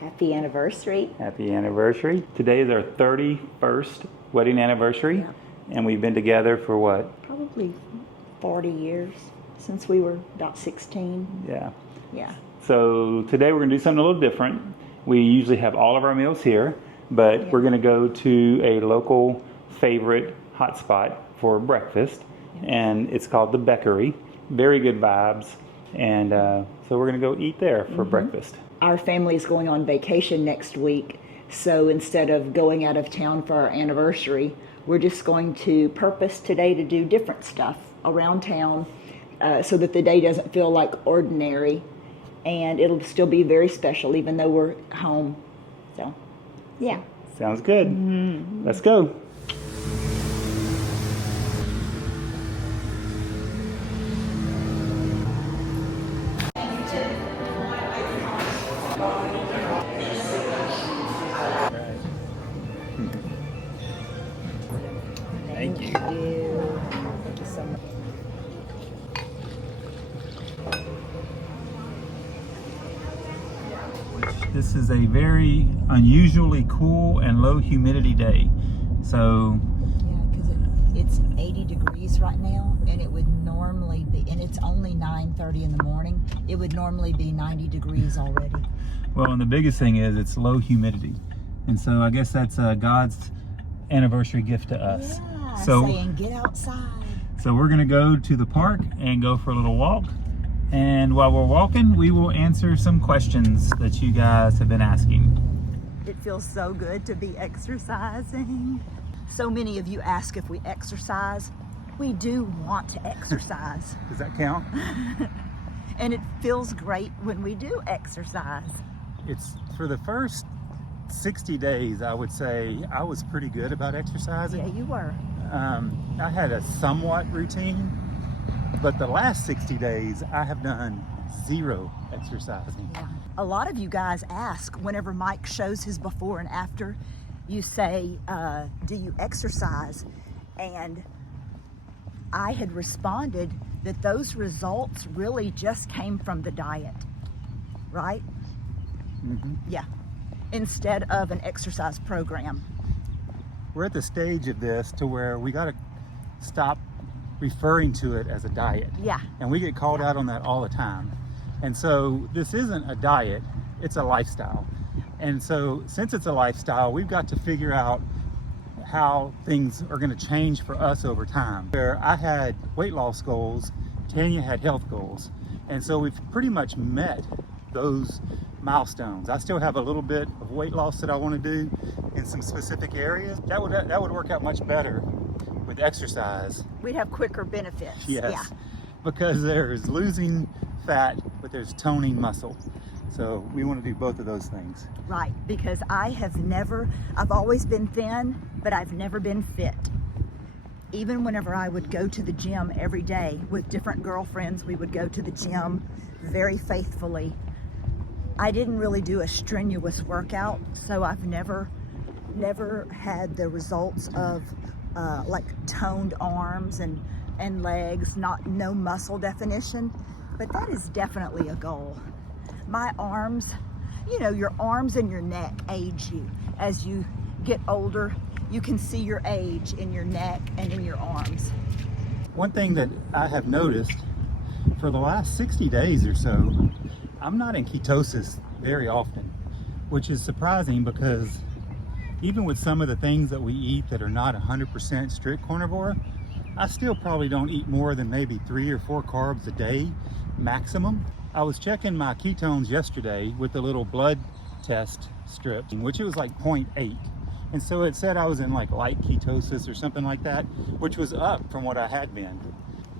Happy anniversary. Happy anniversary. Today is our 31st wedding anniversary. Yeah. And we've been together for what? Probably 40 years since we were about 16. Yeah. Yeah. So today we're going to do something a little different. We usually have all of our meals here, but we're going to go to a local favorite hot spot for breakfast, and it's called the Bakery. Very good vibes, and so we're going to go eat there for breakfast. Our family is going on vacation next week, so instead of going out of town for our anniversary, we're just going to purpose today to do different stuff around town so that the day doesn't feel like ordinary, and it'll still be very special even though we're home. So, yeah. Sounds good. Let's go. Thank you. Thank you so much. This is a very unusually cool and low humidity day. So Yeah, because it's 80 degrees right now, and it would normally be, and it's only 9:30 in the morning, it would normally be 90 degrees already. well, and the biggest thing is it's low humidity. And so I guess that's God's anniversary gift to us. Yeah, So saying get outside. So we're gonna go to the park and go for a little walk. And while we're walking, we will answer some questions that you guys have been asking. It feels so good to be exercising. So many of you ask if we exercise. We do want to exercise. Does that count? And it feels great when we do exercise. It's for the first 60 days, I would say I was pretty good about exercising. Yeah, you were. I had a somewhat routine, but the last 60 days I have done zero exercising. Yeah. A lot of you guys ask whenever Mike shows his before and after, you say, do you exercise? And I had responded that those results really just came from the diet, right? Yeah, instead of an exercise program. We're at the stage of this to where we got to stop referring to it as a diet. Yeah. And we get called out on that all the time. And so this isn't a diet, it's a lifestyle. And so since it's a lifestyle, we've got to figure out how things are going to change for us over time. Where I had weight loss goals, Tanya had health goals. And so we've pretty much met those milestones. I still have a little bit of weight loss that I want to do in some specific areas. That would work out much better with exercise. We'd have quicker benefits. Yes, Yeah. because there's losing fat, but there's toning muscle. So we want to do both of those things. Right, because I've always been thin, but I've never been fit. Even whenever I would go to the gym every day with different girlfriends, we would go to the gym very faithfully. I didn't really do a strenuous workout, so I've never had the results of like toned arms and legs, no muscle definition, but that is definitely a goal. My arms, your arms and your neck age you. As you get older, you can see your age in your neck and in your arms. One thing that I have noticed for the last 60 days or so, I'm not in ketosis very often, which is surprising because even with some of the things that we eat that are not 100% strict carnivore, I still probably don't eat more than maybe 3 or 4 carbs a day maximum. I was checking my ketones yesterday with the little blood test strip, which it was like 0.8. And so it said I was in like light ketosis or something like that, which was up from what I had been.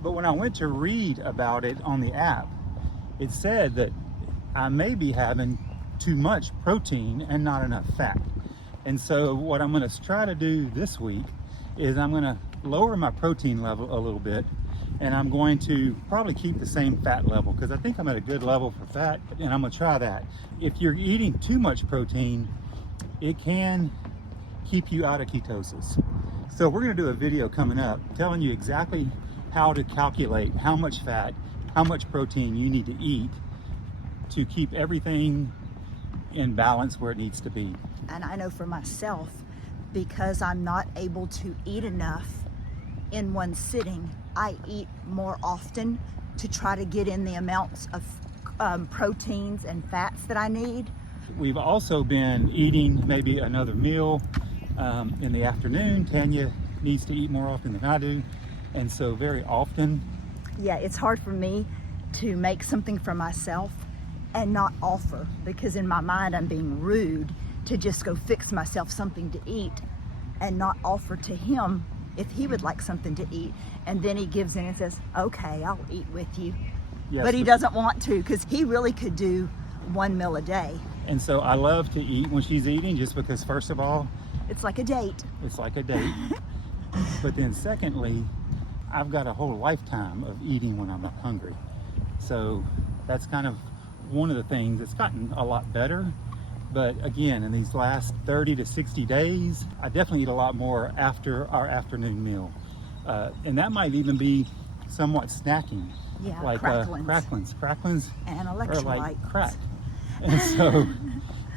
But when I went to read about it on the app, it said that I may be having too much protein and not enough fat. And so what I'm going to try to do this week is I'm going to lower my protein level a little bit, and I'm going to probably keep the same fat level because I think I'm at a good level for fat, and I'm going to try that. If you're eating too much protein, it can keep you out of ketosis. So we're going to do a video coming up telling you exactly how to calculate how much fat, how much protein you need to eat to keep everything in balance where it needs to be. And I know for myself, because I'm not able to eat enough in one sitting, I eat more often to try to get in the amounts of proteins and fats that I need. We've also been eating maybe another meal in the afternoon. Tanya needs to eat more often than I do, and so very often. Yeah, it's hard for me to make something for myself and not offer, because in my mind I'm being rude to just go fix myself something to eat and not offer to him if he would like something to eat. And then he gives in and says, okay, I'll eat with you. Yes, but he doesn't want to, because he really could do one meal a day. And so I love to eat when she's eating, just because first of all, it's like a date. It's like a date. But then secondly, I've got a whole lifetime of eating when I'm not hungry. So that's kind of one of the things that's gotten a lot better. But again, in these last 30 to 60 days, I definitely eat a lot more after our afternoon meal. And that might even be somewhat snacking. Yeah, like cracklins. Cracklins and are electrolytes. like crack. And so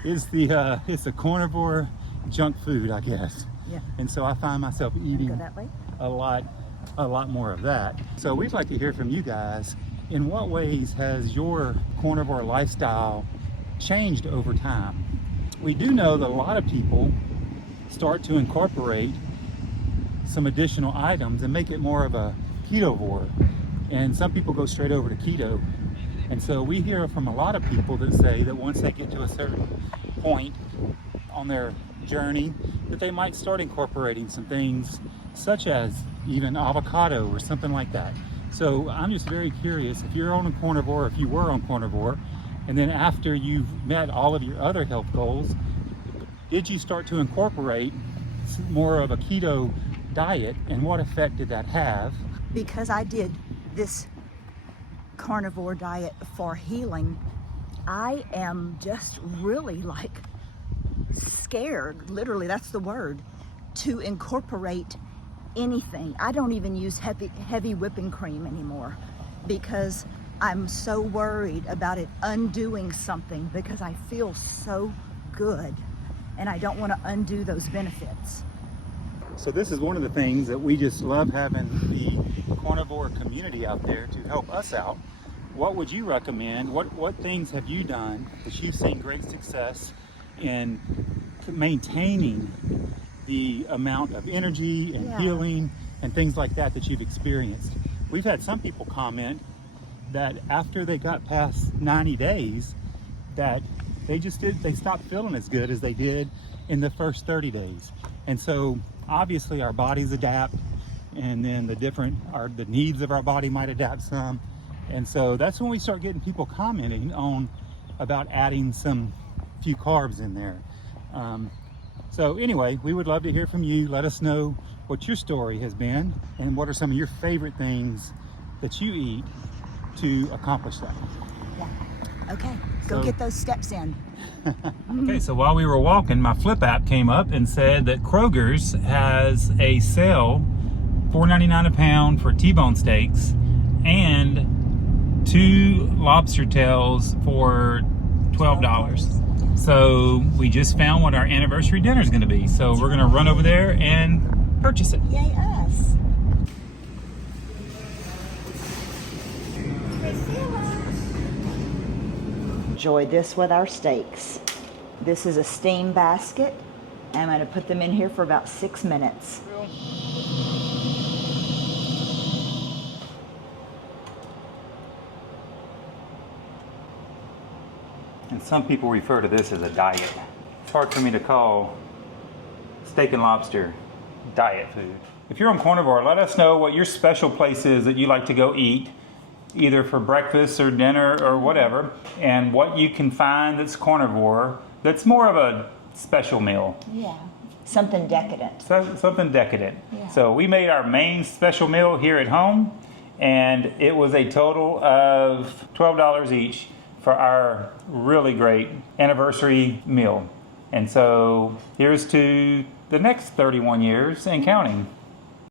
it's the carnivore junk food, I guess. Yeah. And so I find myself eating a lot more of that. So we'd like to hear from you guys. In what ways has your carnivore lifestyle changed over time? We do know that a lot of people start to incorporate some additional items and make it more of a ketovore. And some people go straight over to keto. And so we hear from a lot of people that say that once they get to a certain point on their journey, that they might start incorporating some things such as even avocado or something like that. So I'm just very curious, if you're on a carnivore, if you were on carnivore, and then after you've met all of your other health goals, did you start to incorporate more of a keto diet, and what effect did that have? Because I did this carnivore diet for healing, I am just really like scared, literally that's the word, to incorporate anything. I don't even use heavy whipping cream anymore, because I'm so worried about it undoing something, because I feel so good and I don't want to undo those benefits. So this is one of the things that we just love, having the carnivore community out there to help us out. What would you recommend? What things have you done that you've seen great success in maintaining the amount of energy and healing and things like that that you've experienced? We've had some people comment that after they got past 90 days that they stopped feeling as good as they did in the first 30 days. And so obviously our bodies adapt, and then the needs of our body might adapt some. And so that's when we start getting people commenting on about adding some few carbs in there. So anyway, we would love to hear from you. Let us know what your story has been and what are some of your favorite things that you eat to accomplish that. Yeah. Okay, go get those steps in. Okay, so while we were walking, my Flipp app came up and said that Kroger's has a sale, $4.99 a pound for T-bone steaks and 2 lobster tails for $12. So we just found what our anniversary dinner is going to be. So we're going to run over there and purchase it. Yay us. Enjoy this with our steaks. This is a steam basket. I'm going to put them in here for about 6 minutes. And some people refer to this as a diet. It's hard for me to call steak and lobster diet food. If you're on carnivore, let us know what your special place is that you like to go eat, either for breakfast or dinner or whatever, and what you can find that's carnivore, that's more of a special meal. Yeah, something decadent. Something decadent. Yeah. So we made our main special meal here at home, and it was a total of $12 each for our really great anniversary meal. And so here's to the next 31 years and counting.